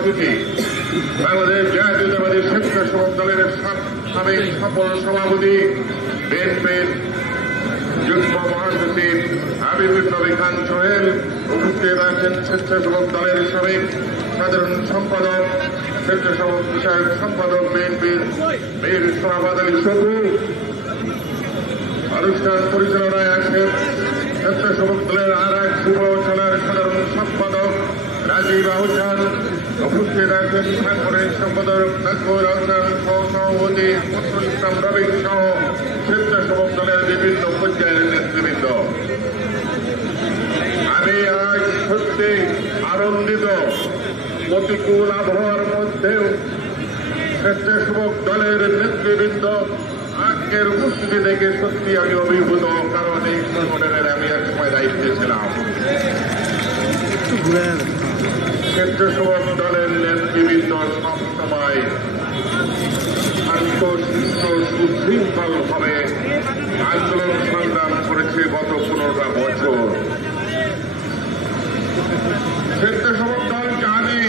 অতিথি বাংলাদেশ জাতীয়তাবাদী স্বেচ্ছাসেবক দলের সাবেক সফল সভাপতি বিএনপির যুগ্ম মহাসচিব হাবিবুর নবী খান সোহেল, উপস্থিত আছেন স্বেচ্ছাসেবক দলের সাবেক সাধারণ সম্পাদক স্বেচ্ছাসেবক বিষয়ক সম্পাদক বিএনপির বীর সোহাবাদ আলী সবু। অনুষ্ঠান পরিচালনায় আছেন স্বেচ্ছাসেবক দলের আর এক যুব জেলার সাধারণ সম্পাদক রাজীব আহসান। উপস্থিত আছেন সাংগঠনিক সম্পাদক নাজমুল হাসান, সহসভাপতি ফখরুল ইসলাম রবিক সহ স্বেচ্ছাসেবক দলের বিভিন্ন পর্যায়ের নেতৃবৃন্দ। আমি আজ সত্যি আনন্দিত, প্রতিকূল আবহাওয়ার মধ্যেও স্বেচ্ছাসেবক দলের নেতৃবৃন্দ আজকের উপস্থিতি দেখে সত্যি আমি অভিভূত, কারণ এই সংগঠনের আমি এক সময় দায়িত্বে ছিলাম। স্বেচ্ছাসেবক দলের নেতৃবৃন্দ সবসময় শান্তশিষ্ট সুশৃঙ্খল ভাবে আন্দোলন সংগ্রাম করেছে গত 15টা বছর। স্বেচ্ছাসেবক দল জানে,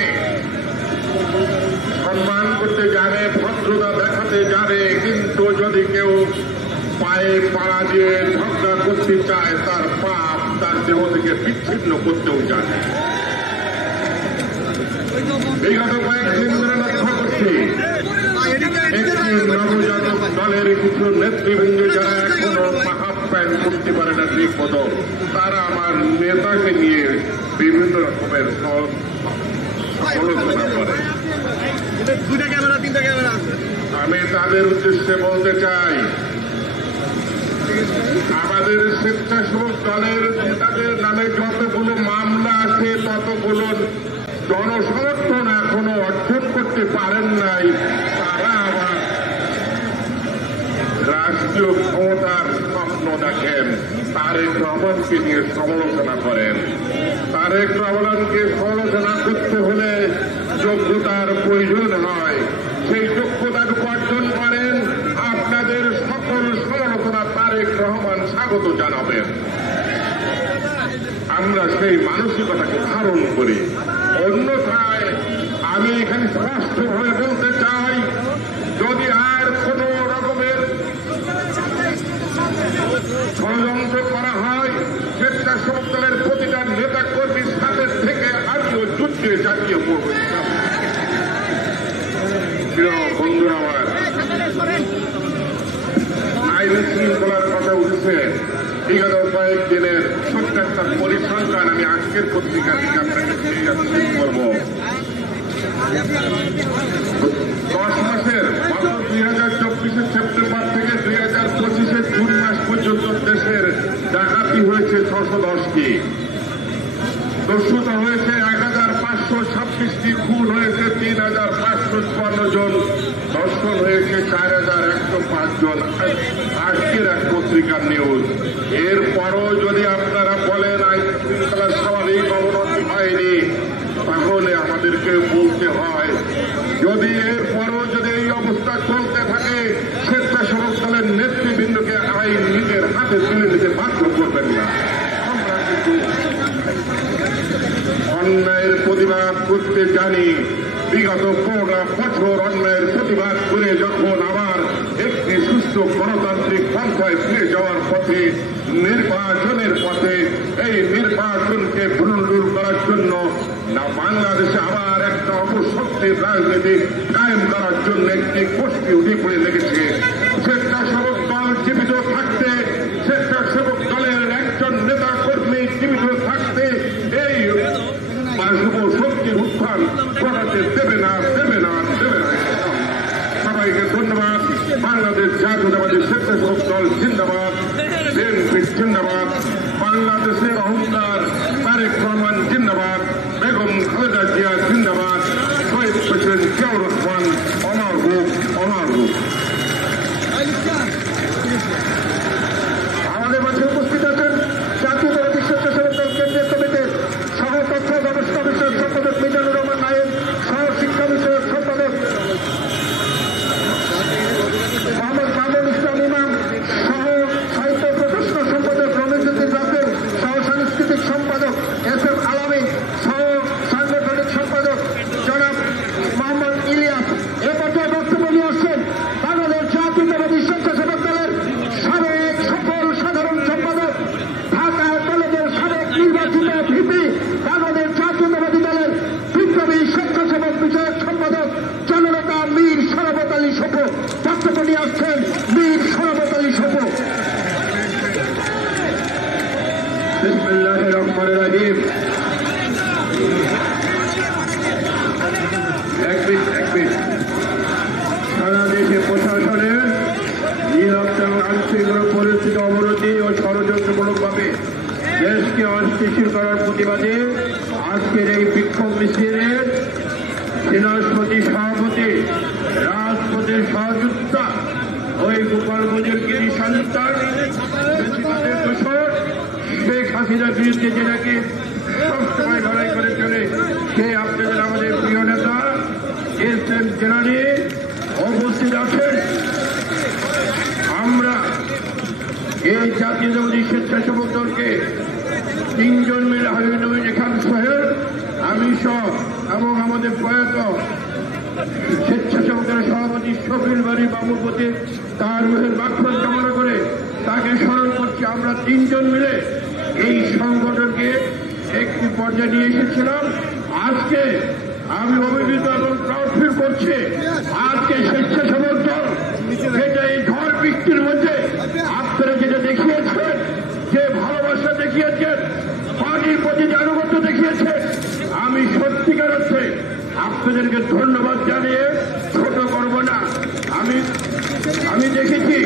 সম্মান করতে জানে, ভদ্রতা দেখাতে জানে, কিন্তু যদি কেউ পায়ে পাড়া দিয়ে ঝগড়া করতে চায় তার পাপ তার দেহ থেকে বিচ্ছিন্ন করতেও জানে। বিগত কয়েকদিন ধরে লক্ষ্য করছি একটি নবজাতক দলের কিছু নেতৃবৃন্দ যারা এখনো হাফ প্যান্ট করতে পারে না ঠিক মতো, তারা আমার নেতাকে নিয়ে বিভিন্ন রকমের সমালোচনা করে। আমি তাদের উদ্দেশ্যে বলতে চাই, আমাদের স্বেচ্ছাসেবক দলের নেতাদের নামে যতগুলো মামলা আছে ততগুলো জনসমর্থন এখনো অর্জন করতে পারেন নাই। তারা আবার রাষ্ট্রীয় ক্ষমতার স্বপ্ন দেখেন, তারেক রহমানকে নিয়ে সমালোচনা করেন। তারেক রহমানকে সমালোচনা করতে হলে যোগ্যতার প্রয়োজন হয়, সেই যোগ্যতাটুকু অর্জন করেন। আপনাদের সকল সমালোচনা তারেক রহমান স্বাগত জানাবেন। আমরা সেই মানসিকতাকে ধারণ করি। অন্যথায় আমি এখানে স্পষ্টভাবে বলতে চাই, যদি আর কোন রকমের ষড়যন্ত্র করা হয়, স্বেচ্ছাসেবক দলের প্রতিটা নেতা কর্মীর সাথে থেকে আমিও যুদ্ধে জাতীয় পড়ব। প্রিয় বন্ধুরা, আমার আইন শৃঙ্খলার কথা উঠেছে। বিগত কয়েকদিনের ছোট্ট একটা পরিসংখ্যান আমি আজকের পত্রিকা থেকে আপনাকে করব। 10 মাসের গত 2024 সেপ্টেম্বর থেকে 2025 জুন মাস পর্যন্ত দেশের ডাকাতি হয়েছে 610টি, দস্যুতা হয়েছে 1526টি, খুন হয়েছে 3554 জন, ধর্ষণ হয়েছে 4105 জন। আজকের এক পত্রিকার নিউজ। এরপরও যদি আপনারা বলেন আইন শৃঙ্খলার স্বাভাবিক অবনতি হয়নি, তাহলে আমাদেরকে বলতে হয়, যদি এরপরও যদি এই অবস্থা চলতে থাকে, স্বেচ্ছাসেবক দলের নেতৃবৃন্দকে আইন নিজের হাতে তুলে নিতে বাধ্য করবেন না। আমরা কিন্তু অন্যায়ের প্রতিবাদ করতে জানি। বিগত 15 বছর অন্যায়ের প্রতিবাদ করে যখন আবার একটি সুস্থ গণতান্ত্রিক পন্থায় ফিরে যাওয়ার পথে, নির্বাচনের পথে, এই নির্বাচনকে ভুলুন্ডুল করার জন্য না বাংলাদেশে আবার একটা অপশক্তির রাজনীতি কায়েম করার জন্য একটি গোষ্ঠী উঠে পড়ে লেগেছে। স্বেচ্ছাসেবক দল জীবিত থাকতে, স্বেচ্ছাসেবক দলের একজন নেতা কর্মী জীবিত থাকতে এই শক্তির উত্থান ঘটাতে দেবে না, দেবে না, দেবে না। সবাইকে ধন্যবাদ। বাংলাদেশ জাতীয়তাবাদী স্বেচ্ছাসেবক দল জিন্দাবাদ, বিএনপি জিন্দাবাদ, বাংলাদেশের অহংকার তারেক রহমান জিন্দাবাদ, বেগম খালেদা জিয়া জিন্দাবাদ, শহীদ প্রেসিডেন্ট জিয়াউর রহমান অমর হোক, অমর হোক। আমাদের মাঝে উপস্থিত আছেন জাতীয়তাবাদী স্বেচ্ছাসেবক দল কেন্দ্রীয় কমিটির সহ তথ্য গবেষণা বিষয়ক সম্পাদক মিজানুর রহমান নায়েব, সহ শিক্ষা বিষয়ক সম্পাদক মোহাম্মদ মামুন ইসলাম ইমাম, সহ সাহিত্য প্রকাশনা সম্পাদক রমেশুদ্দিন রাসেল, সহ সাংস্কৃতিক সম্পাদক এস এম আলামী, সহ সাংগঠনিক সম্পাদক বিক্ষোভ মিছিলের সেনাপতি সভাপতি রাজপথের সহযোদ্ধা ওই গোপালগঞ্জের কৃতি সন্তান শেখ হাসিনার বিরুদ্ধে যে নাকি সবসময় লড়াই করে চলে সে আপনাদের আমাদের প্রিয় নেতা এসএম জেনারেল উপস্থিত আছেন। আমরা এই জাতীয়তাবাদী স্বেচ্ছাসেবক দলকে 3 জন মিলে হাবিব নবীন খান সোহেল, আমি সহ এবং আমাদের প্রয়াত স্বেচ্ছাসেবকের সভাপতি শফিল বাড়ি বাবুর প্রতি তার রুহের মাগফিরাত কামনা করে তাকে স্মরণ করছি। আমরা 3 জন মিলে এই সংগঠনকে একটি পর্যায়ে নিয়ে এসেছিলাম। আজকে আমি অভিভূত এবং প্রাউড ফিল করছি। আজকে স্বেচ্ছাসেবক দল যেটা এই ঝড় বৃষ্টির মধ্যে আপনারা যেটা দেখিয়েছেন, যে ভালোবাসা দেখিয়েছেন, পার্টির প্রতি আনুগত্য দেখিয়েছেন, আমি সত্যিকার অর্থে আপনাদেরকে ধন্যবাদ জানিয়ে ছোট করব না। আমি দেখেছি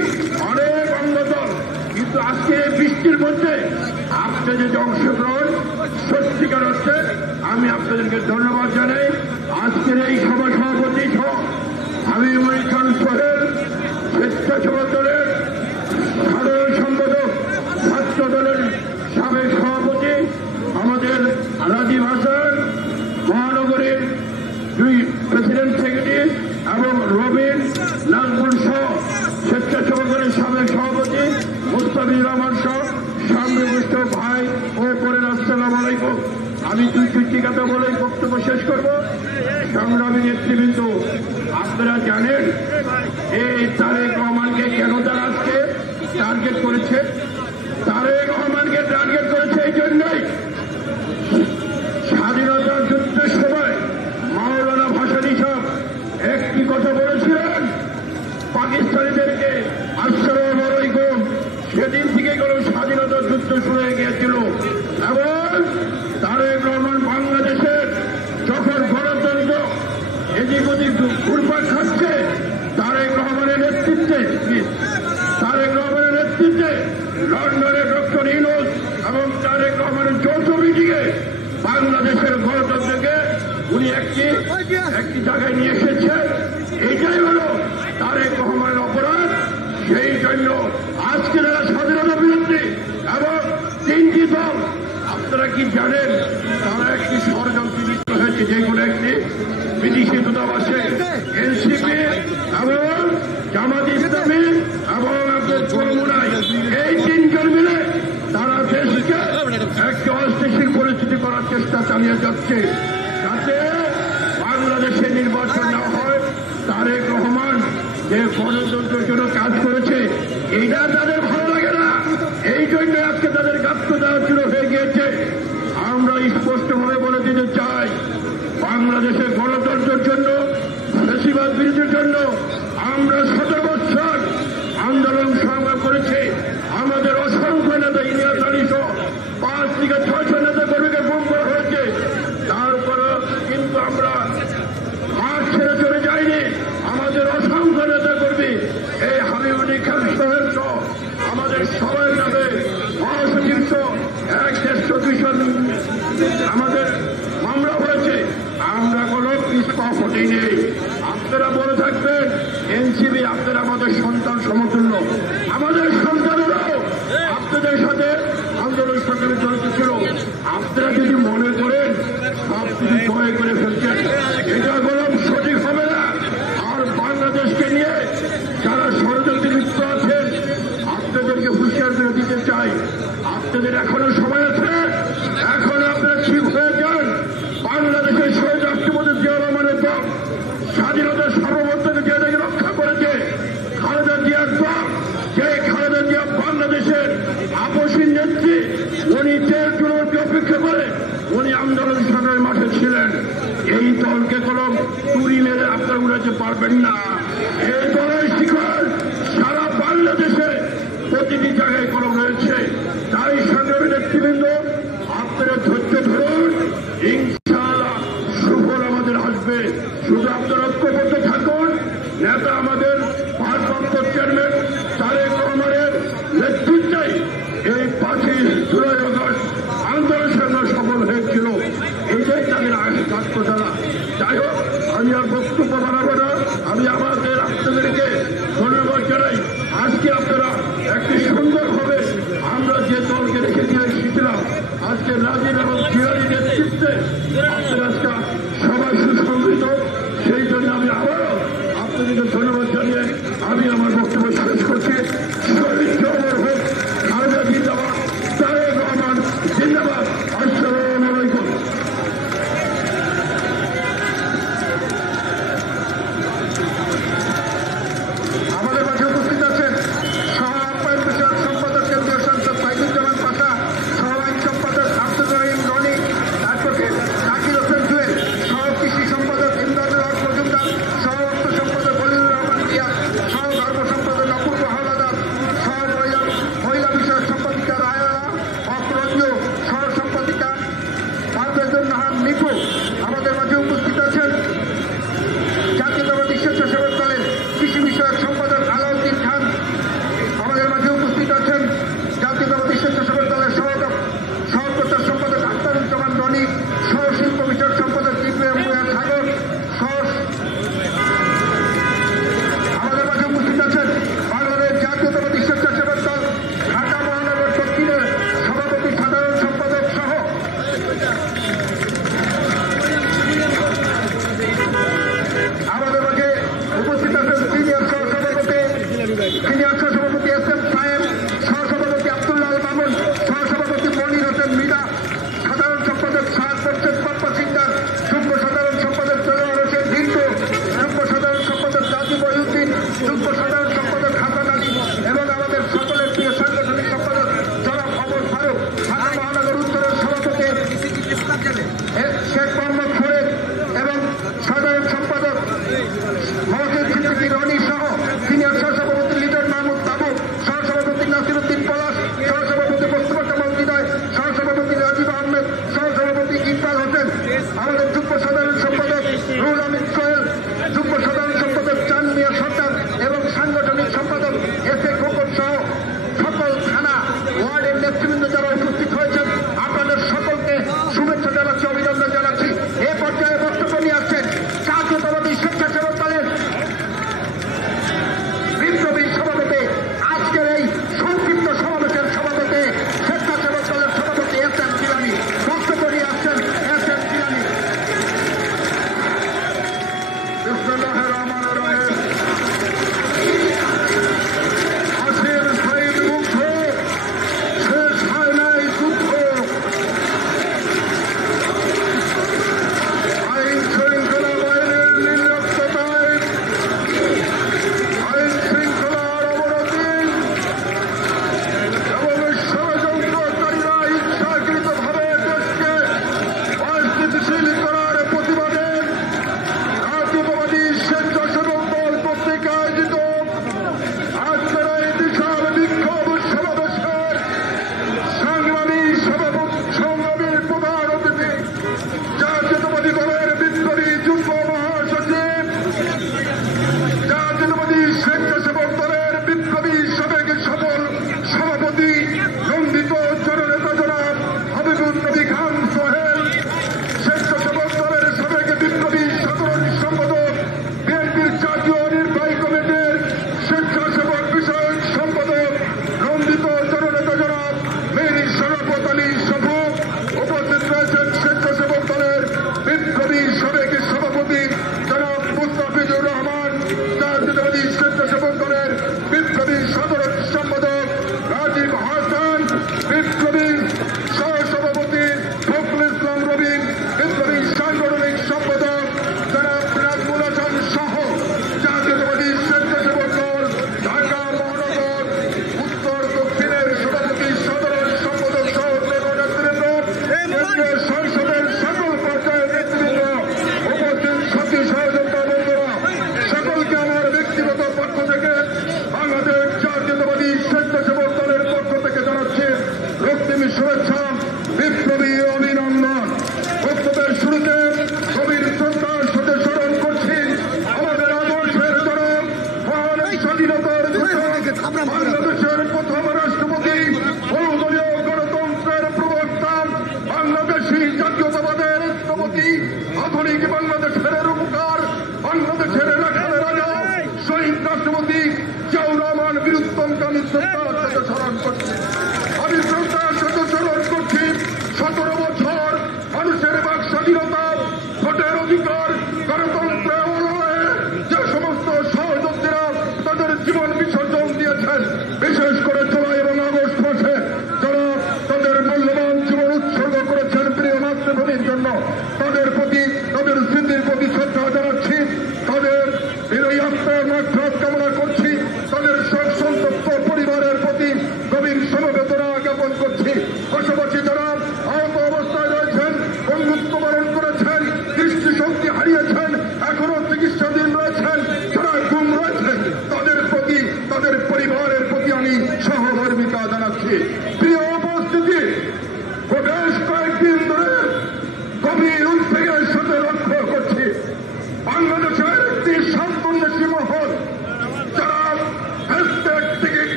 অনেক অঙ্গদল, কিন্তু আজকে এই বৃষ্টির মধ্যে আপনাদের যে অংশগ্রহণ সত্যিকার অর্থে আমি আপনাদেরকে ধন্যবাদ জানাই। আজকের এই সভা সভাপতি সহ হাবিব নবীন খান সোহেল, স্বেচ্ছাসেবক দলের সাধারণ সম্পাদক, ছাত্র দলের সাবেক সভাপতি আমাদের রাজীব হাসান, মহানগরীর 2 প্রেসিডেন্ট সেক্রেটারি এবং রবিন নাজমুল সহ স্বেচ্ছাসেবক দলের সাবেক সভাপতি মুস্তাফিজুর রহমান সহ সামনে ভাই ও পরের আসসালামু আলাইকুম। আমি 2-3টি কথা বলে বক্তব্য শেষ করব। সংগ্রামী নেতৃবৃন্দ, আপনারা জানেন এই তারেক রহমানকে কেন তারা আজকে টার্গেট করেছে? তারেক রহমানকে টার্গেট করেছে এই জন্যই, স্বাধীনতার যুদ্ধের সময় মাওলানা ভাসানী সাহেব একটি কথা বলেছিলেন পাকিস্তানিদেরকে, আসসালামু আলাইকুম। সেদিন থেকে কোনো স্বাধীনতার যুদ্ধ শুরু হয়ে গিয়েছিল এবং তারেক রহমান বাংলাদেশের যখন গণতন্ত্র এদিক ওদিক ঘুরপাক খাচ্ছে, তারেক রহমানের নেতৃত্বে লন্ডনের ডক্টর ইউনূস এবং তারেক রহমানের যৌথ মিটিংয়ে বাংলাদেশের গণতন্ত্রকে উনি একটি জায়গায় নিয়ে এসেছেন। এটাই হলো তারেক রহমানের অপরাধ। সেই জন্য আজকে যারা স্বাধীনতা বিরোধী এবং 3টি দল, আপনারা কি জানেন তারা একটি ষড়যন্ত্রে লিপ্ত হয়েছে, যেগুলো একটি বিদেশি দূতাবাসে এনসিপি এবং জামাত ইসলামী এবং আপনার চরমুনাই, এই 3 জন মিলে তারা দেশকে একটি অস্থিতিশীল পরিস্থিতি করার চেষ্টা চালিয়ে যাচ্ছে যাতে বাংলাদেশে নির্বাচন না হয়। তারেক রহমান যে গণতন্ত্রের জন্য কাজ করেছে এইটা তাদের ভালো লাগে না, এই জন্য আজকে তাদের গাত্র দেওয়ার শুরু হয়ে গিয়েছে। আমরা স্পষ্টভাবে বলে দিতে চাই, বাংলাদেশের গণতন্ত্রের জন্য, ফ্যাসিবাদ বিরোধীর জন্য আমরা 17 বছর আন্দোলন সংগ্রাম করেছি। আমাদের অসংখ্য নেতা ইলিয়াস আলী সহ 5 থেকে 600 নেতা কর্মীকে গুম করা হয়েছে। তারপরে কিন্তু আমরা মাঠ ছেড়ে চলে যাইনি। আমাদের অসংখ্য নেতা কর্মী এই হাবিব নবীন খান সোহেল সহ আমাদের সবাই নামে মহাসচিব সহ 1-150 আমাদের মামলা হয়েছে। আমরা কোনো পিছপা হটিনি। আপনারা বলে থাকবেন এনসিপি আপনারা আমাদের সন্তান সমতুল্য, আমাদের সন্তানেরাও আপনাদের সাথে আন্দোলন সংগ্রামে জড়িত ছিল। আপনারা যদি মনে করেন সব কিছু জয় করে ফেলছেন, এটা বললাম সঠিক হবে না। আর বাংলাদেশকে নিয়ে যারা ষড়যন্ত্রে লিপ্ত আছেন আপনাদেরকে হুঁশিয়ার করে দিতে চাই, আপনাদের এখনো সময় আছে। এখন আপনারা ঠিক হয়ে যান। বাংলাদেশের শহীদ রাষ্ট্রপতি জিয়া রহমানের দল স্বাধীনতার সার্বভৌমত্বকে যে রক্ষা করেছে, খালেদা জিয়ার দল, যে খালেদা জিয়া বাংলাদেশের আপসীন নেত্রী, উনি 13 জুনকে অপেক্ষা করে উনি আন্দোলন সংগ্রামের মাঠে ছিলেন। এই দলকে কোনো তুড়ি মেরে আপনারা উড়াতে পারবেন না। এই দলের শিকড় সারা বাংলাদেশে প্রতিটি জায়গায় কলম রয়েছে। তাই সংগ্রামী নেতৃবৃন্দ, আপনারা ধৈর্য ধরুন, ইনশাআল্লাহ সুফল আমাদের আসবে। শুধু আপনারা ঐক্যবদ্ধ থাকুন। নেতা আমাদের ভারপ্রাপ্ত চেয়ারম্যান তারেক রহমানের নেতৃত্বে এই 5 জুলাই আগস্ট আন্দোলন সংগ্রাম সফল হয়েছিল। এটাই তাদের ছাত্র যারা। যাই হোক, আমি আর বক্তব্য বাড়াবো না। আমি আমাদের আপনাদেরকে ধন্যবাদ জানাই। আজকে আপনারা একটি সুন্দরভাবে আমরা যে দলকে রেখে দিয়ে এসেছিলাম, আজকে রাজীব এবং জিয়ারি নেতৃত্বে আপনার আজকে সবাই সুসংগঠিত। সেই জন্য আমি আবারও আপনাদেরকে ধন্যবাদ জানিয়ে আমি আমার বক্তব্য শেষ করছি। শহীদ জওহর হোক, খালেদা জিন্দাবাদ, তারেক রহমান জিন্দাবাদ। আসসালামু আলাইকুম। আমাদের মাঝে উপস্থিত আছেন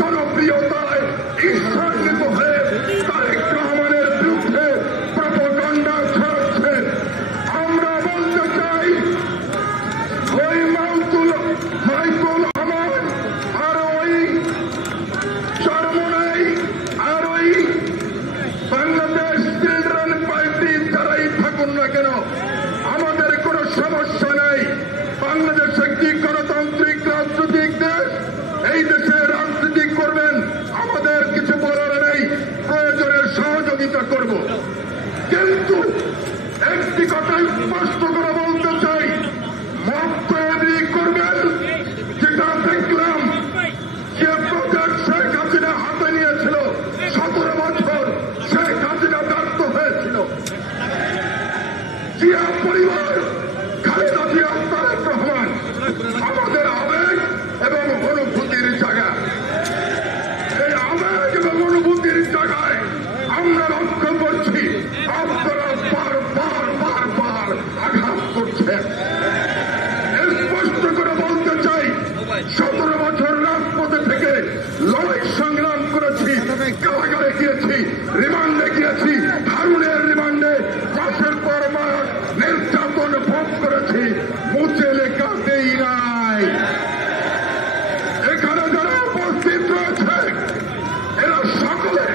জনপ্রিয়তায় ঈর্ষান্বিত হয়ে তারেক রহমানের বিরুদ্ধে প্রপাগান্ডা ছড়াচ্ছে। আমরা বলতে চাই, ওই মাইকুল রহমান আর ওই চরমোনাই আর ওই বাংলাদেশ চিলড্রেন পার্টি যারাই থাকুন না কেন, আমাদের কোনো সমস্যা নাই। বাংলাদেশ একটি গণতান্ত্রিক রাজনৈতিক দেশ, এই দেশে রাজনীতি করবেন, আমাদের কিছু বলার নেই, প্রয়োজনে সহযোগিতা করব। কিন্তু একটি কথা স্পষ্ট করে বলতে চাই, মত তৈরি করবেন যেটা দেখলাম যে প্রজেক্ট শেখ হাসিনা হাতে নিয়েছিল 17 বছর, শেখ হাসিনা ব্যর্থ হয়েছিল। জিয়া পরিবার, খালেদা জিয়া, তারেক রহমান আমাদের আবেগ এবং অনুভূতির জায়গা। এই আবেগ এবং অনুভূতির জায়গায় আমরা লক্ষ্য করছি আপনারা বারবার আঘাত করছেন। স্পষ্ট করে বলতে চাই, 17 বছর রাজপথে থেকে লড়াই সংগ্রাম করেছি, কারাগারে গিয়েছি, রিমান্ডে গিয়েছি, হারুনের রিমান্ডে মাসের পর মাস নির্যাতন ভোগ করেছি, মুছে লেখা দেই নাই। এখানে যারা উপস্থিত রয়েছে এরা সকলে,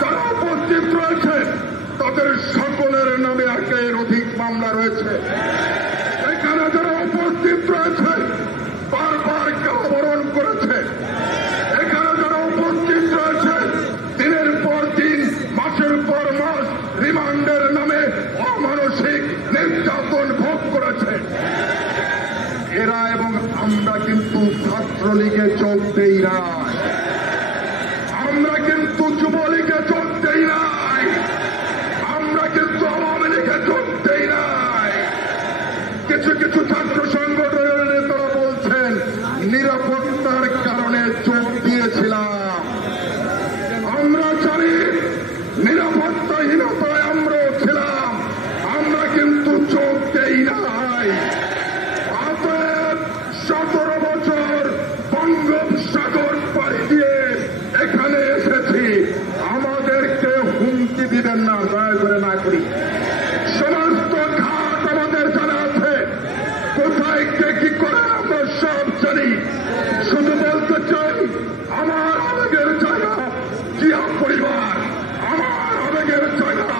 যারা উপস্থিত রয়েছে তাদের সকলের নামে একের অধিক মামলা রয়েছে। এখানে যারা উপস্থিত রয়েছে বারবার কারাবরণ করেছে। এখানে যারা উপস্থিত রয়েছে দিনের পর দিন, মাসের পর মাস রিমান্ডের নামে অমানসিক নির্যাতন ভোগ করেছে। এরা এবং আমরা কিন্তু ছাত্রলীগে যোগ দেই নাই, আমরা কিন্তু যুবলীগে যোগ দেই নাই, আমরা কিন্তু আওয়ামী লীগে যোগ দেই নাই। কিছু কিছু ছাত্র সংগঠনের নেতারা বলছেন নিরাপত্তার কারণে যোগ দিয়েছিলাম। আমরা জানি নিরাপত্তাহীনতায় আমরাও ছিলাম, আমরা কিন্তু যোগ দেই নাই। 17 বছর বঙ্গোপসাগর পাড়ি দিয়ে এখানে এসেছি, আমাদেরকে হুমকি দিবেন না, দয়া করে না করি। সমস্ত ঘাট আমাদের জানা আছে, কোথায় কে কি করে আমরা সব জানি। শুধু বলতে চাই, আমার আবেগের জায়গা জিয়া পরিবার, আমার আবেগের জায়গা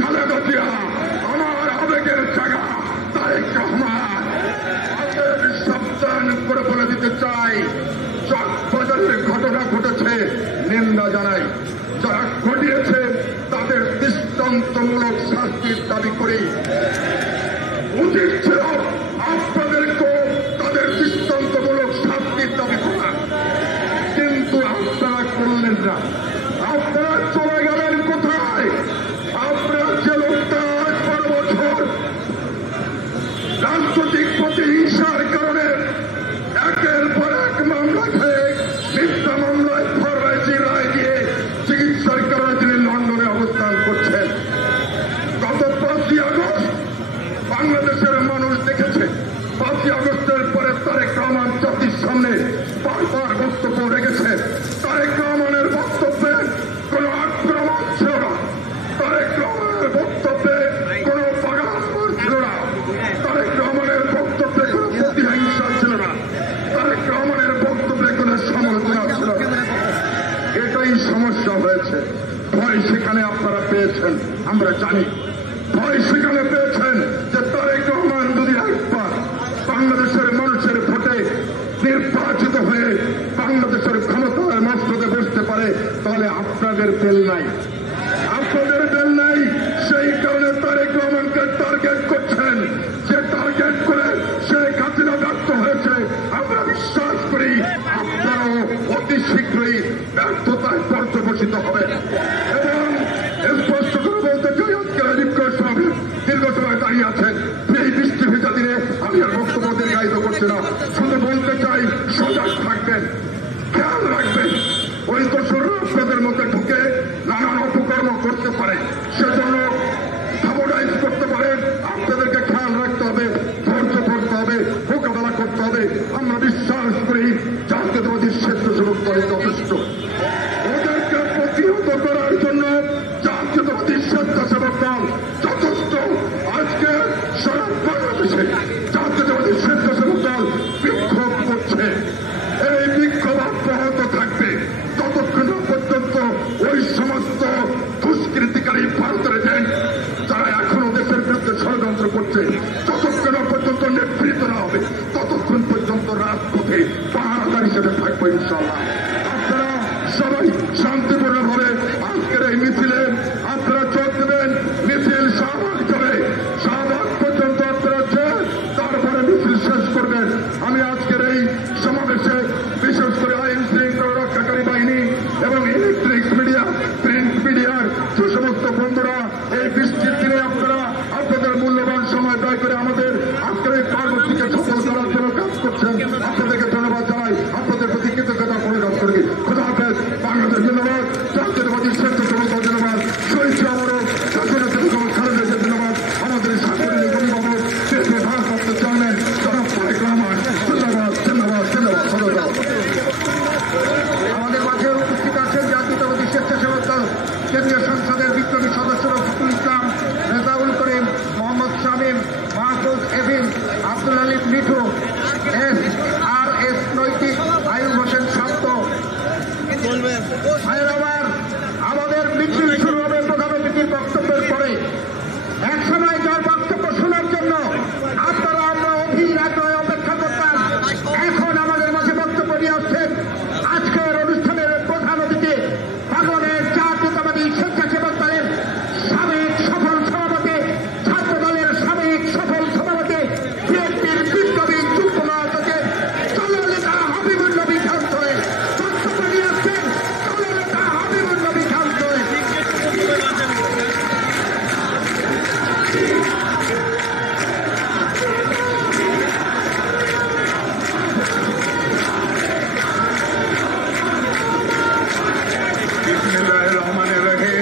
খালেদা জিয়া, আমার আবেগের জায়গা তারেক রহমান। সাবধান করে বলে দিতে চাই, চকবাজারের ঘটনা ঘটেছে, নিন্দা জানাই। যারা ঘটিয়েছে তাদের দৃষ্টান্তমূলক শাস্তির দাবি করি। উচিত ছিল আপনাদেরকেও তাদের দৃষ্টান্তমূলক শাস্তির দাবি করা, কিন্তু আপনারা করলেন না। আপনারা চলে গেলেন কোথায়? আপনারা যে লোকটা 18 বছর রাজনৈতিক প্রতিহিংসার কারণে একের পর এক মামলা খেয়ে মিথ্যা মামলায় ফরমাইশি রায় দিয়ে চিকিৎসার কারণে তিনি লন্ডনে অবস্থান করছেন। গত 5ই আগস্ট বাংলাদেশের মানুষ দেখেছে, 5ই আগস্টের পরে তারেক রহমান জাতির সামনে বারবার বক্তব্য রেখেছে। তারেক রহমানের বক্তব্যে কোন আক্রমণ ছিল না, তারেক রহমানের বক্তব্যে কোন বাগান ছিল না, তারেক রহমানের বক্তব্যে কোন প্রতিহিংসা ছিল না, তারেক রহমানের বক্তব্যে কোন সমালোচনা ছিল না। এটাই সমস্যা হয়েছে। ভয় সেখানে আপনারা পেয়েছেন, আমরা জানি। ভয় সেখানে পেয়েছেন যে তারেক রহমান যদি একবার বাংলাদেশের মানুষের ভোটে নির্বাচিত হয়ে বাংলাদেশের ক্ষমতার মস্তকে বসতে পারে, তাহলে আপনাদের তেল নাই, আপনাদের তেল নাই। সেই কারণে তারেক রহমানকে টার্গেট করছেন, যে টার্গেট করে শেখ হাসিনা ব্যর্থ হয়েছে। আমরা বিশ্বাস করি আপনারাও অতি শীঘ্রই ব্যর্থতায় পর্যবসিত হবে। এবং স্পষ্ট করে বলতে চাই, আজকের আলিপকর সাহেব দীর্ঘ সময় দাঁড়িয়ে আছেন, এই বৃষ্টি ভেজা দিনে আমি আর বক্তব্য দীর্ঘায়িত করছি না, শুধু বলতে চাই সজাগ থাকবেন, খেয়াল রাখবেন। ওই দোষররা আপনাদের মধ্যে ঢুকে নানান অপকর্ম করতে পারে, সেজন্য সাবধান করতে পারে। আপনাদেরকে খেয়াল রাখতে হবে, ধৈর্য ধরতে হবে, মোকাবেলা করতে হবে। আমরা বিশ্বাস করি জাতীয়তাবাদী স্বেচ্ছাসেবক দলের যথেষ্ট হিসেবে থাকবো ইনশাল্লাহ। আপনারা সবাই শান্তিপূর্ণভাবে আজকের এই মিছিলে আপনারা যোগ দেবেন। মিছিল শাহবাগ যাবে, শাহবাগ পর্যন্ত আপনারা যেয়ে তারপরে মিছিল শেষ করবেন। আমি আজকের এই সমাবেশে বিশেষ করে আইন শৃঙ্খলা রক্ষাকারী বাহিনী এবং ইলেকট্রিক্স মিডিয়া, প্রিন্ট মিডিয়ার যে সমস্ত বন্ধুরা এই বৃষ্টির দিনে আপনারা আপনাদের মূল্যবান সময় ব্যয় করে আমাদের আজকের এই কর্মসূচিকে সফল করার জন্য কাজ করছেন, আপনাদেরকে ধন্যবাদ জানাই। আপনাদের প্রতি কৃতজ্ঞতা প্রকাশ করি। খোদা হাফেজ। বাংলাদেশ ধন্যবাদ। জাতীয়তাবাদী স্বেচ্ছাসেবক ধন্যবাদ। শহীদ আমারও স্বাধীনতা খালেদাকে ধন্যবাদ। আমাদের সাংগঠনিক অভিভাবক দেশের ভারপ্রাপ্ত চেয়ারম্যান জনাব তারেক রহমান ধন্যবাদ, ধন্যবাদ, ধন্যবাদ, ধন্যবাদ। আমাদের মাঝে উপস্থিত আছেন জাতীয়তাবাদী স্বেচ্ছাসেবক দল কেন্দ্রীয় সংসদের বিপ্লবী সদস্য রফিকুল ইসলাম, রেজাউল করিম, মোহাম্মদ শামীম, মাহফুজ এভিন, আব্দুল আলিম মিঠু, SRS নৈতিক, আয়ুব হোসেন শান্ত। আমাদের মিছিল শুরু হবে প্রধান অতিথির বক্তব্যের পরে। এক সময় যার বক্তব্য শোনার জন্য আপনারা আমরা অধীর আগ্রহে অপেক্ষা করতাম, এখন আমাদের মাঝে বক্তব্য নিয়ে আসছেন আজকের অনুষ্ঠানের প্রধান অতিথি বাংলাদেশ জাতীয়তাবাদী স্বেচ্ছাসেবক দলের সাবেক সফল সভাপতি, ছাত্র দলের সাবেক সফল সভাপতি, বিএনপির বিপ্লবী যুগ্ম মহাসচিব জননেতা হাবিবুর নবী খান সোহেল বক্তব্য নিয়ে আসছেন। জননেতা হাবিবুর নবী খান সোহেল। বিসমিল্লাহির রহমানির রহিম।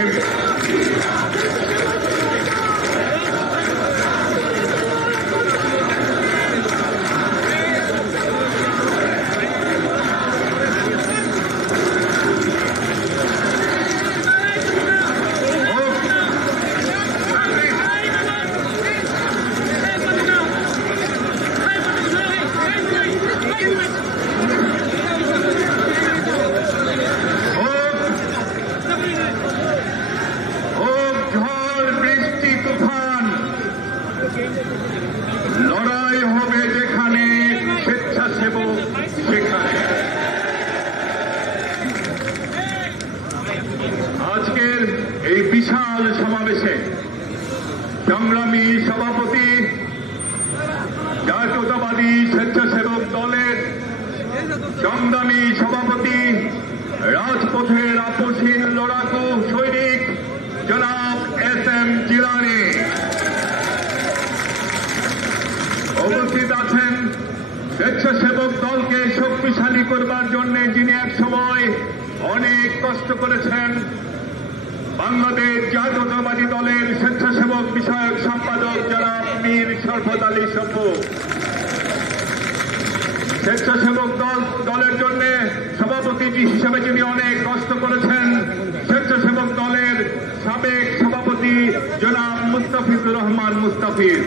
ঝড় বৃষ্টি তুফান, লড়াই হবে যেখানে, স্বেচ্ছাসেবক সেখানে। আজকের এই বিশাল সমাবেশে সংগ্রামী সভাপতি, জাতীয়তাবাদী স্বেচ্ছাসেবক দলের সংগ্রামী সভাপতি, রাজপথের আপসহীন লড়াকু সৈনিক জনাব SM জিলানী উপস্থিত আছেন। স্বেচ্ছাসেবক দলকে শক্তিশালী করবার জন্য যিনি এক সময় অনেক কষ্ট করেছেন, বাংলাদেশ জাতীয়তাবাদী দলের স্বেচ্ছাসেবক বিষয়ক সম্পাদক জনাব মীর শরফত আলী সপ্পু। স্বেচ্ছাসেবক দলের জন্য সভাপতি হিসেবে যিনি অনেক কষ্ট করেছেন, স্বেচ্ছাসেবক দলের সাবেক সভাপতি জনাব মুস্তাফিজুর রহমান মুস্তাফিজ।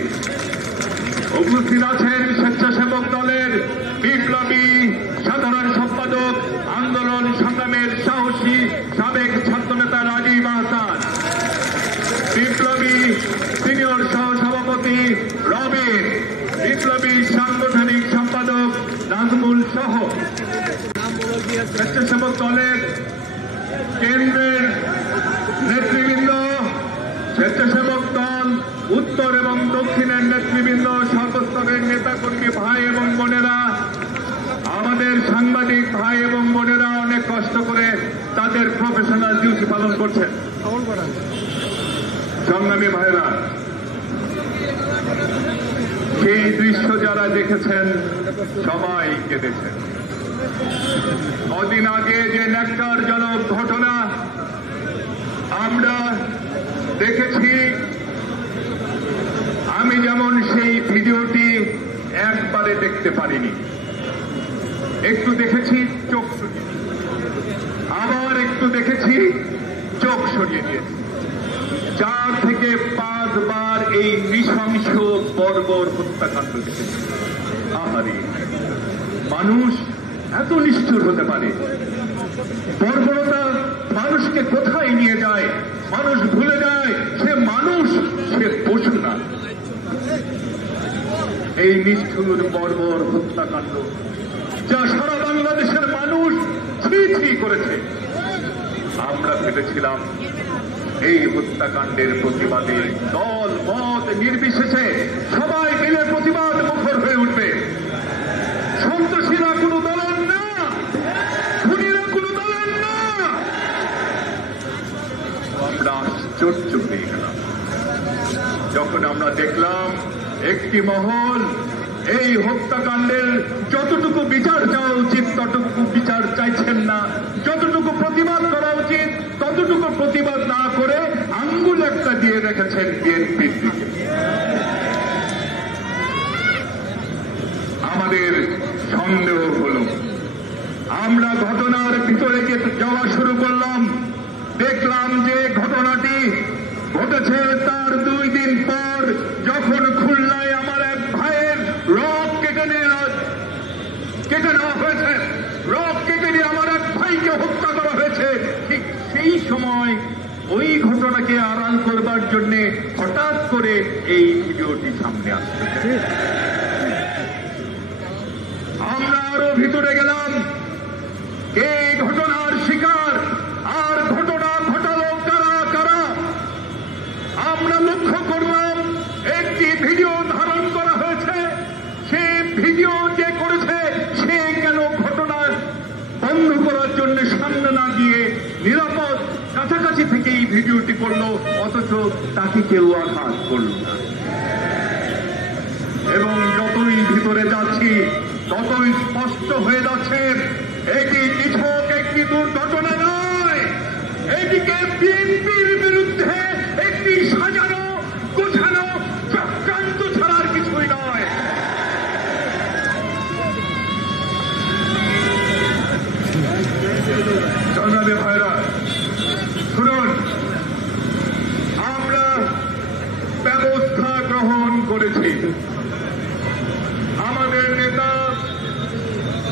উপস্থিত আছেন স্বেচ্ছাসেবক দলের বিপ্লবী সাধারণ সম্পাদক, আন্দোলন সংগ্রামের সাহসী সাবেক ছাত্রনেতা রাজীব আহসান, বিপ্লবী সিনিয়র সহসভাপতি রবিন, বিপ্লবী সাংগঠনিক সম্পাদক নাজমুল সহ স্বেচ্ছাসেবক দলের কেন্দ্রের নেতৃবৃন্দ, স্বেচ্ছাসেবক দল উত্তর এবং দক্ষিণের নেতৃবৃন্দ, সর্বস্তরের নেতাকর্মী ভাই এবং বোনেরা, আমাদের সাংবাদিক ভাই এবং বোনেরা অনেক কষ্ট করে তাদের প্রফেশনাল ডিউটি পালন করছেন। সংগ্রামী ভাইরা, সেই দৃশ্য যারা দেখেছেন সবাই কেঁদেছেন। কদিন আগে যে ন্যাক্কারজনক ঘটনা আমরা দেখেছি, আমি যেমন সেই ভিডিওটি একবারে দেখতে পারিনি, একটু দেখেছি চোখ সরিয়ে, আবার একটু দেখেছি চোখ সরিয়ে দিয়েছি। 4 থেকে 5 বার এই নৃশংস বর্বর হত্যাকাণ্ড দেখেছি। আহারে, মানুষ এত নিষ্ঠুর হতে পারে? বর্বরতা মানুষকে কোথায় নিয়ে যায়? মানুষ ভুলে যায় সে মানুষ, সে পশু না। এই নিষ্ঠুর বর্বর হত্যাকাণ্ড যা সারা বাংলাদেশে করেছে। আমরা ভেবেছিলাম এই হত্যাকাণ্ডের প্রতিবাদে দল মত নির্বিশেষে সবাই মিলে প্রতিবাদ মুখর হয়ে উঠবে। সন্ত্রাসীরা কোনো দলের না, খুনিরা কোনো দলের না। আমরা আশ্চর্য হয়ে গেলাম যখন আমরা দেখলাম একটি মহল এই হত্যাকাণ্ডের যতটুকু বিচার চাওয়া উচিত ততটুকু বিচার চাইছেন না, যতটুকু প্রতিবাদ করা উচিত ততটুকু প্রতিবাদ না করে আঙ্গুল একটা দিয়ে রেখেছেন বিএনপির দিকে। আমাদের সন্দেহ হলো, আমরা ঘটনার ভিতরে যাওয়া শুরু করলাম, দেখলাম যে ঘটনাটি ঘটেছে তার 2 দিন পর, যখন খুলনায় আমার এক ভাইয়ের রক কেটে নেওয়া হয়েছে, রক কেটে নিয়ে আমার এক ভাইকে হত্যা করা হয়েছে। ঠিক সেই সময় ওই ঘটনাকে আড়াল করবার জন্য হঠাৎ করে এই ভিডিওটি সামনে আসছে। আমরা আরো ভিতরে গেলাম, কে ঘটনার শিকার আর ঘটনা ঘটালো কারা কারা। আমরা লক্ষ্য করলাম একটি ভিডিও ধারণ করা হয়েছে, সে ভিডিও যে করেছে সে কেন ঘটনা বন্ধ করার জন্য সামনে না গিয়ে নিরাপদ কাছাকাছি থেকে এই ভিডিওটি করলো, অথচ তাকে কেউ আঘাত করল না। এবং যতই ভিতরে যাচ্ছি ততই স্পষ্ট হয়ে যাচ্ছে এটি নিছক একটি দুর্ঘটনা নয়, এটিকে বিএনপির বিরুদ্ধে একটি সাজানো গোছানো চক্রান্ত ছাড়ার কিছুই নয়। সংগ্রামী ভাইরা শুনুন, আমরা ব্যবস্থা গ্রহণ করেছি। আমাদের নেতা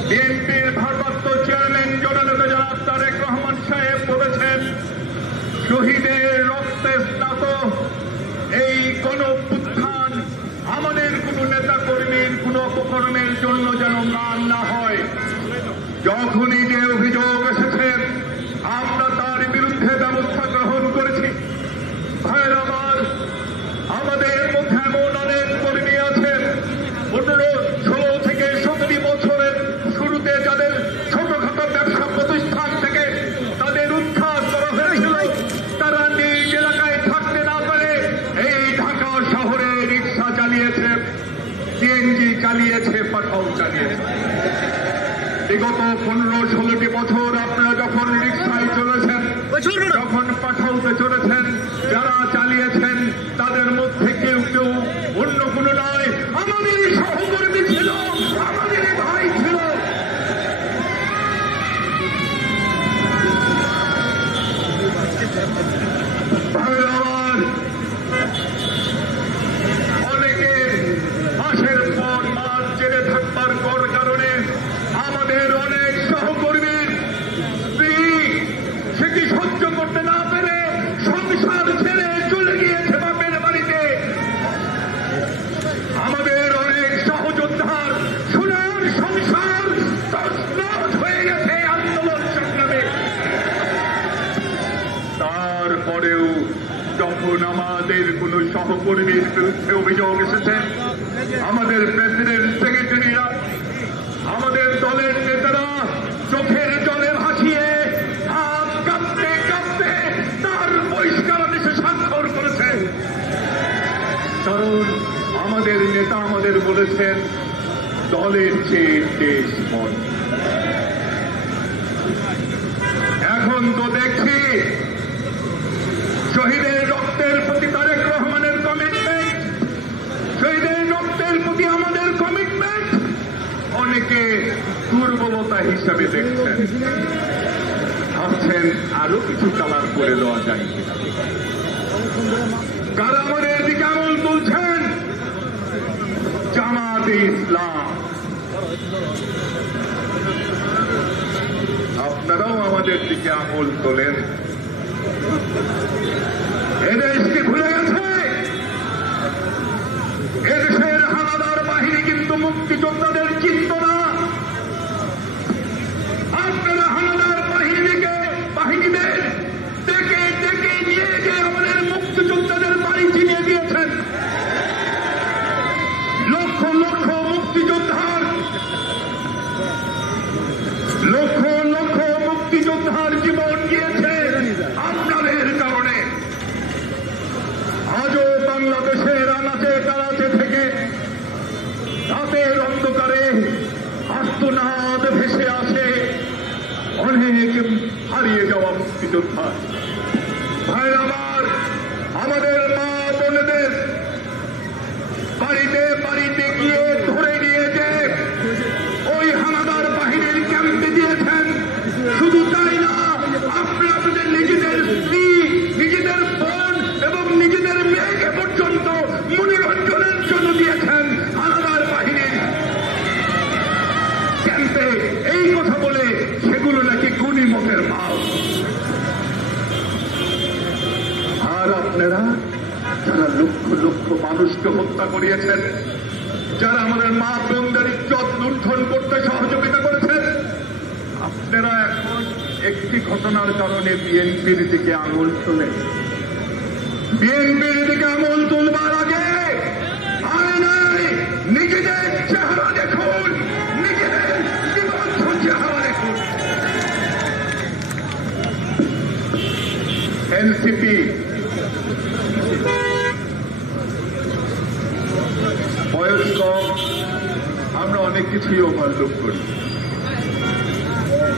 বিএনপির ভারপ্রাপ্ত চেয়ারম্যান জননেতা জনাব তারেক রহমান সাহেব বলেছেন, শহীদের রক্তে স্নাত এই গণঅভ্যুত্থান আমাদের কোন নেতা কর্মীর কোন অপকর্মের জন্য যেন ম্লান না হয়। যখনই যে অভিযোগ এসেছে আমরা তার বিরুদ্ধে ব্যবস্থা গ্রহণ করেছি। ভাইরা আমার, আমাদের মধ্যে এমন অনেক কর্মী আছেন 15-16 থেকে 17 বছরের শুরুতে যাদের ছোটখাটো ব্যবসা প্রতিষ্ঠান থেকে তাদের উদ্ধার করা হয়েছিল, তারা নিজ এলাকায় থাকতে না পারে এই ঢাকা শহরে রিক্সা চালিয়েছে, সিএনজি চালিয়েছে, পাঠাও চালিয়েছে। বিগত 15-16টি বছর আপনারা যখন রিক্সায় চলেছেন, যখন পাঠাওতে চলেছেন, যারা চালিয়েছেন তাদের মধ্যে কেউ কেউ অন্য কোনো নয়, আমাদেরই সহকর্মী ছিল, আমাদেরই ভাই ছিল। ভাইরাবার, অনেকে মাসের পর মাস জেলে থাকবার কারণে আমাদের অনেক সহকর্মীর স্ত্রী সেটি সহ্য করতে না পেরে সংসার ছেড়ে চলে গিয়েছে বাপের বাড়িতে। আমাদের অনেক সহযোদ্ধার সোনার সংসার তছনছ হয়ে গেছে আন্দোলন সংগ্রামে। তারপরেও যখন আমাদের কোন সহকর্মীর বিরুদ্ধে অভিযোগ এসেছে, আমাদের প্রেসিডেন্ট সেক্রেটারিরা, আমাদের দলের নেতারা চোখের জলে ভাসিয়ে হাত কাঁপতে কাঁপতে তার বহিষ্কারাদেশে স্বাক্ষর করেছে। কারণ আমাদের নেতা আমাদের বলেছেন দলের চেয়ে দেশ মন। এখন তো দেখছি শহীদের রক্তের প্রতি তারেক রহমানের কমিটমেন্ট, শহীদের রক্তের প্রতি আমাদের কমিটমেন্ট অনেকে দুর্বলতা হিসাবে দেখছেন, ভাবছেন আরো কিছু কালার করে দেওয়া যায় কিনা। কারা আমাদের দিকে আঙুল তুলছেন? জামাতে ইসলাম। আপনারাও আমাদের দিকে আঙুল তোলেন। এদেশকে ভুলে গেছে, এদেশের হানাদার বাহিনী কিন্তু মুক্তিযোদ্ধাদের চিন্ত না। আপনারা হানাদার বাহিনী হারিয়ে যাওয়া মুক্তিযোদ্ধা। ভাই আমার, আমাদের মা বোনেদের বাড়িতে বাড়িতে গিয়ে ধরে নিয়ে যে ওই হানাদার বাহিনীর ক্যাম্পে দিয়েছেন। শুধু তাই না, আপনারা আপনাদের নিজেদের স্ত্রী, নিজেদের বোন এবং নিজেদের মেয়েকে পর্যন্ত মনোরঞ্জনের জন্য দিয়েছেন হানাদার বাহিনীর ক্যাম্পে, এই কথা বলে সেগুলো নাকি গনিমতের মাল। আর আপনারা যারা লক্ষ লক্ষ মানুষকে হত্যা করিয়েছেন, যারা আমাদের মা বোনদের ইজ্জত লুণ্ঠন করতে সহযোগিতা করেছেন, আপনারা এখন একটি ঘটনার কারণে বিএনপির দিকে আঙুল তোলেন। বিএনপির দিকে আঙুল তুলবার আগে আয়নায় নিজেদের চেহারা দেখুন, নিজেদের জীবন্ত চেহারা দেখুন। এনসিপি বয়স কম, আমরা অনেক কিছুই ওভারলুক করি,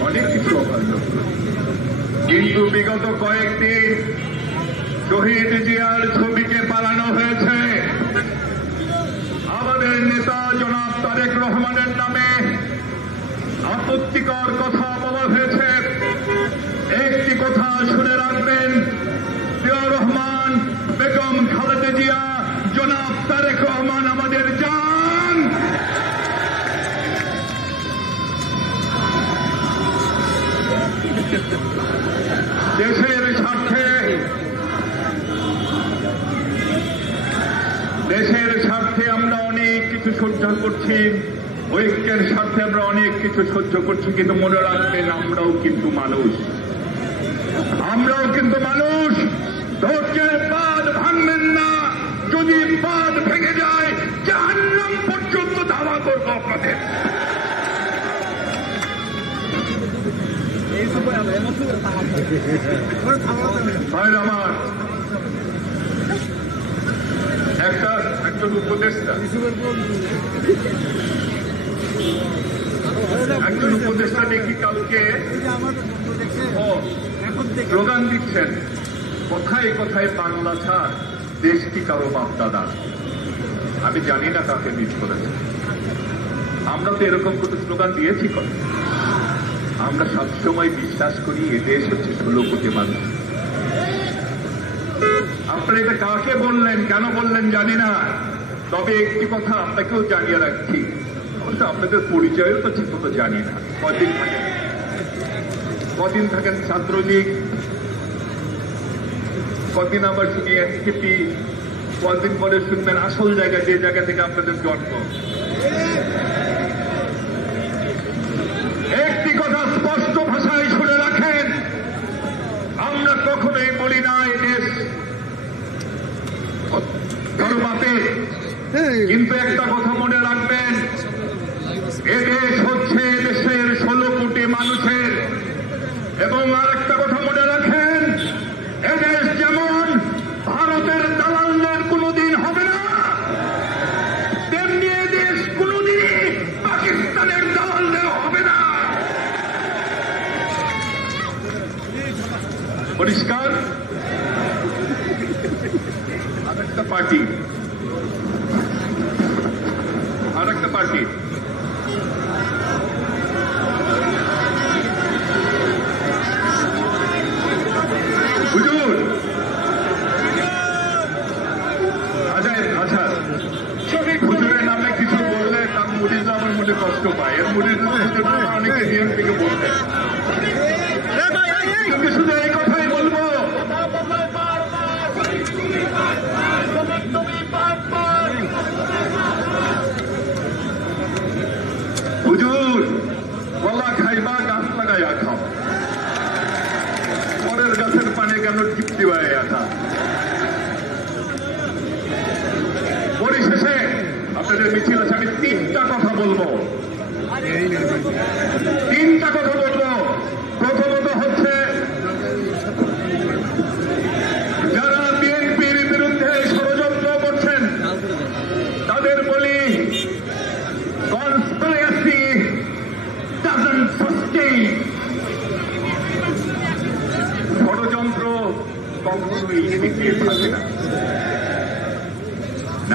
অনেক কিছু ওভারলুক করি, কিন্তু বিগত কয়েকদিন শহীদ জিয়ার ছবিকে পালানো হয়েছে। আমাদের নেতা জনাব তারেক রহমানের নামে আপত্তিকর কথা বলা হয়েছে। একটি কথা শুনে রাখবেন, জিয়া রহমান, বেগম খালেদা জিয়া, জনাব তারেক রহমান আমাদের জান। দেশের স্বার্থে, দেশের স্বার্থে আমরা অনেক কিছু সহ্য করছি, ঐক্যের স্বার্থে আমরা অনেক কিছু সহ্য করছি, কিন্তু মনে রাখবেন আমরাও কিন্তু মানুষ, আমরাও কিন্তু মানুষ। ধৈর্যের বাঁধ ভাঙবেন না, যদি বাঁধ ভেঙে যায় জাহান্নাম পর্যন্ত ধাওয়া করবো আপনাদের। ভাই আমার, একজন উপদেষ্টা দেখি কালকে স্লোগান দিচ্ছেন, কথায় কথায় বাংলা ছাড়, দেশ কি কারো বাপদাদা। আমি জানি না কাকে মিস করেছে। আমরা তো এরকম কোনো স্লোগান দিয়েছি কত? আমরা সবসময় বিশ্বাস করি এ দেশ হচ্ছে 16 কোটি মানুষ। আপনারা এটা কাকে বললেন, কেন বললেন জানি না, তবে একটি কথা আপনাকেও জানিয়ে রাখছি, অবশ্য আপনাদের পরিচয়ও তো ঠিক মতো জানি না। কদিন থাকেন ছাত্রলীগ, কদিন আবার শুনি এনসিপি, কদিন পরে শুনবেন আসল জায়গা, যে জায়গা থেকে আপনাদের জন্ম। একটি কথা স্পষ্ট ভাষায় শুনে রাখেন, আমরা কখনোই বলি না এ দেশ কারো বাপের, কিন্তু একটা কথা মনে রাখবেন, এদেশ হচ্ছে দেশের 16 কোটি মানুষের। এবং আর একটা কথা মনে রাখেন, এদেশ যেমন ভারতের দালালদের কোনোদিন হবে না, তেমনি এদেশ কোনোদিনই পাকিস্তানের দালালদের হবে না। পরিষ্কার? আরেকটা পার্টি হুজুর, আচ্ছা, হুজুরের নামে কিছু বললে তার মুরিদরা আমার মনে কষ্ট পায়। এর মুরিদরা অনেকে বিএনপিকে বলতেন, শুধু এই কথাই বলবো, হুজুর কলা খাইবা গাছ লাগাইয়া খাও, পরের গাছের পানে কেন টিপটি হয়ে আসা। পরিশেষে আপনাদের মিছিল আছে, আমি তিনটা কথা বলবো।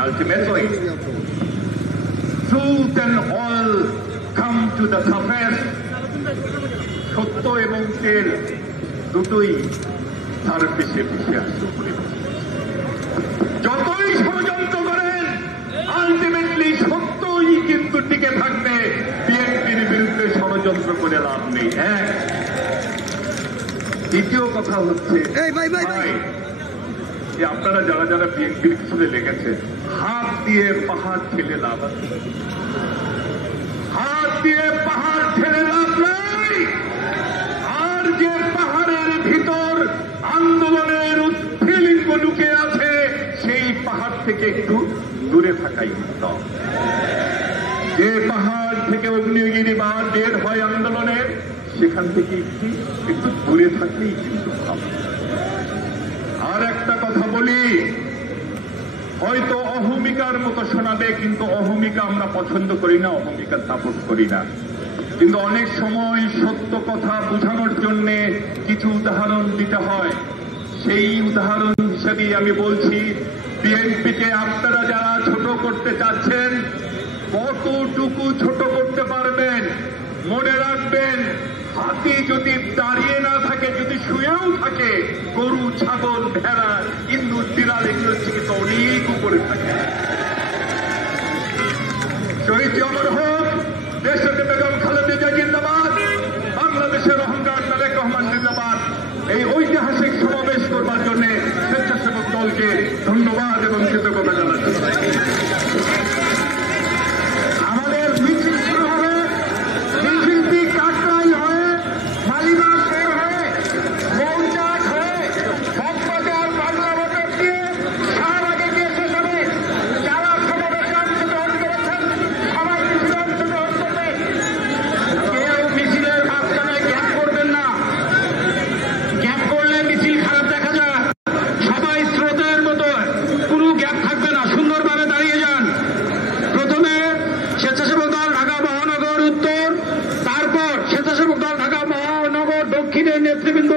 ultimately, truth and all come to the surface. সত্য এবং তেল দুটোই সারফেসে ভেসে আসে। যতই ষড়যন্ত্র করেন, আলটিমেটলি সত্যই কিন্তু টিকে থাকবে। বিএনপির বিরুদ্ধে ষড়যন্ত্র করে লাভ নেই। এক, দ্বিতীয় কথা হচ্ছে যে আপনারা যারা যারা বিএনপির পিছনে লেগেছেন, হাত দিয়ে পাহাড় ঠেলে লাভ আছে? হাত দিয়ে পাহাড় ঠেলে লাভ নাই। আর যে পাহাড়ের ভিতর আন্দোলনের উৎফুল্লিঙ্গ লুকে আছে, সেই পাহাড় থেকে একটু দূরে থাকাই উত্তম। যে পাহাড় থেকে অগ্নিগিরি বা বের হয় আন্দোলনের, সেখান থেকে একটু দূরে থাকলেই কিন্তু ভালো। আর একটা কথা বলি, হয়তো অহমিকার মতো শোনাবে, কিন্তু অহমিকা আমরা পছন্দ করি না, অহমিকার তাপস করি না। কিন্তু অনেক সময় সত্য কথা বোঝানোর জন্য কিছু উদাহরণ দিতে হয়। সেই উদাহরণ হিসেবেই আমি বলছি, বিএনপিকে আপনারা যারা ছোট করতে চাচ্ছেন, কতটুকু ছোট করতে পারবেন মনে রাখবেন। হাতি যদি দাঁড়িয়ে না থাকে, যদি শুয়েও থাকে, গরু, ছাগল, ভেড়া, ইন্দুর, বিড়াল এগুলোর চিকিৎসা অনেক উপরে থাকে। শহীদ অমর হোক, দেশকে বেগম খালেদা জিয়া জিন্দাবাদ, বাংলাদেশের অহংকার তারেক রহমান জিন্দাবাদ। এই ঐতিহাসিক সমাবেশ করবার জন্য স্বেচ্ছাসেবক দলকে ধন্যবাদ এবং কৃতজ্ঞতা জানাচ্ছি। আমাদের মিছিল শুরু হবে মিছিলটি কাকরাইল হয়ে, মালিবাগ হয়ে, মৌচাক হয়ে, মগবাজার, বাংলা মোটর দিয়ে শাহবাগে গিয়ে শেষ হবে। যারা সমাবেশে অংশগ্রহণ করেছেন সবাই মিছিলে অংশগ্রহণ করবেন। কেউ মিছিলের মাঝখানে গ্যাপ করবেন না। গ্যাপ করলে মিছিল খারাপ দেখা যায়। সবাই স্রোতের মতো, কোনো গ্যাপ থাকবে না, সুন্দরভাবে দাঁড়িয়ে যান। প্রথমে স্বেচ্ছাসেবক দল ঢাকা মহানগর উত্তর, তারপর স্বেচ্ছাসেবক দল ঢাকা মহানগর দক্ষিণের নেতৃবৃন্দ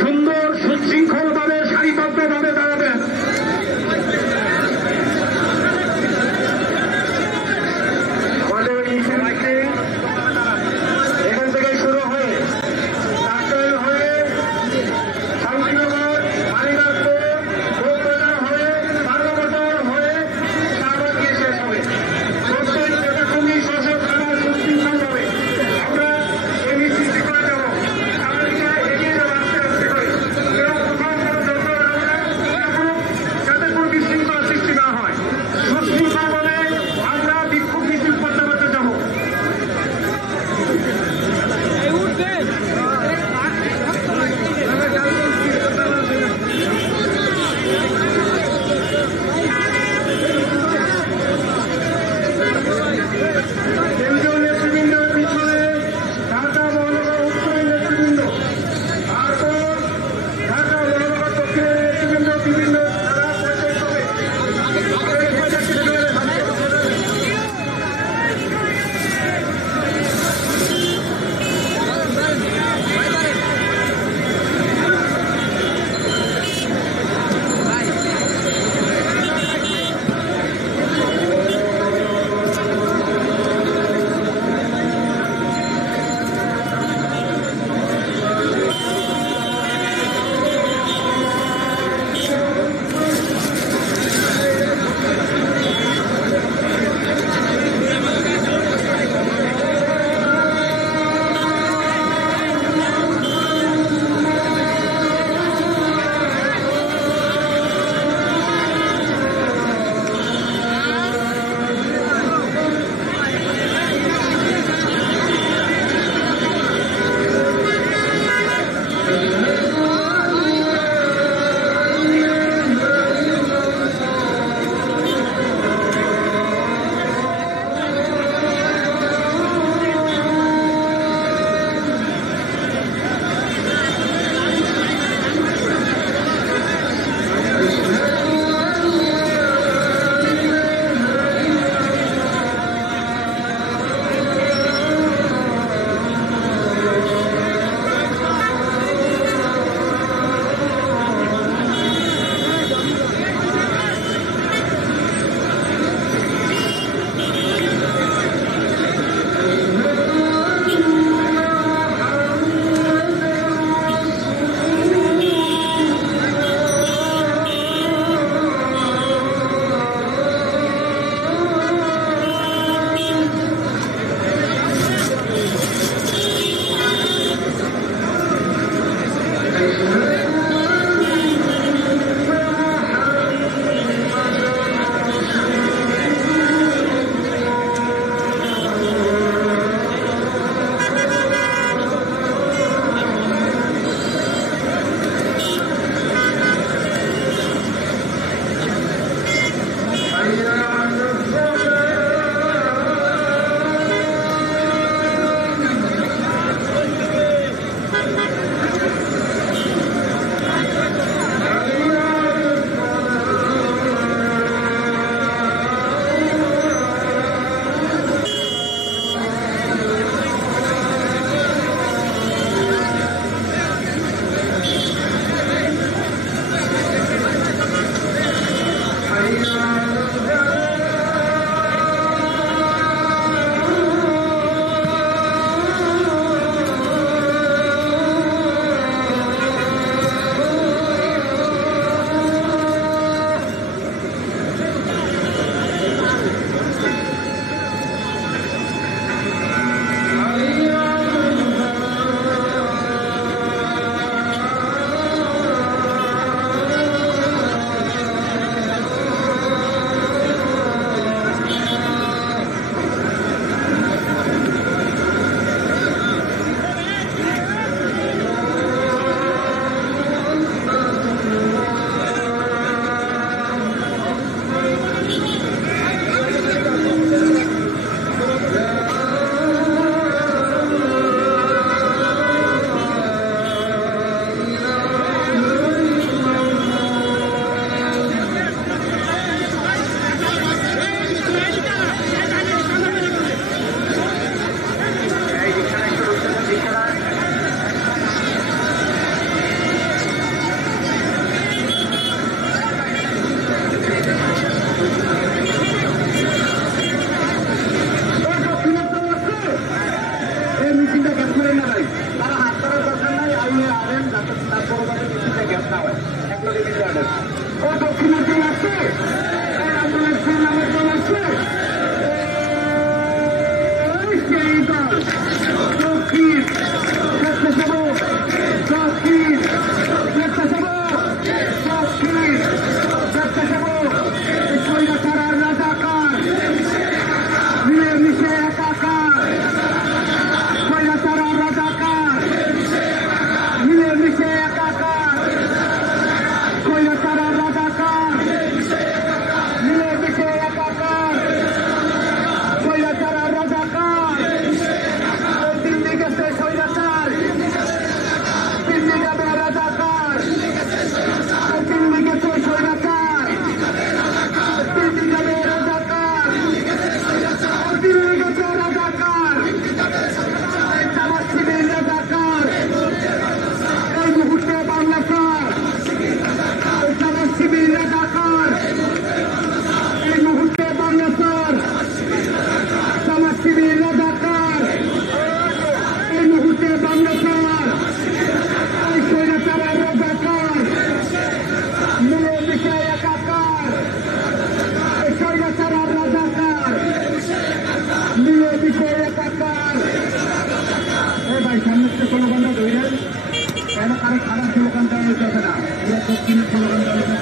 সুন্দর সুশৃঙ্খলভাবে সারিবদ্ধভাবে দাঁড়াবেন। আমাদের মিছিলটি এখান থেকে শুরু হয়ে কাকরাইল হয়ে, শান্তিনগর, মালিবাগপুর, মগবাজার হয়ে, বাংলা মোটর হয়ে শাহবাগ গিয়ে শেষ হবে। প্রত্যেক নেতাকর্মী সশস্ত্র সুশৃঙ্খলভাবে আমরা এই মিছিলটি করে যাব। সামনের দিকে এগিয়ে যাবো আস্তে আস্তে করে। স্লোগানটা ধরেন কেন কারো খারাপ স্লোগান দেওয়া হইতেছে না, দক্ষিণের স্লোগান দেওয়া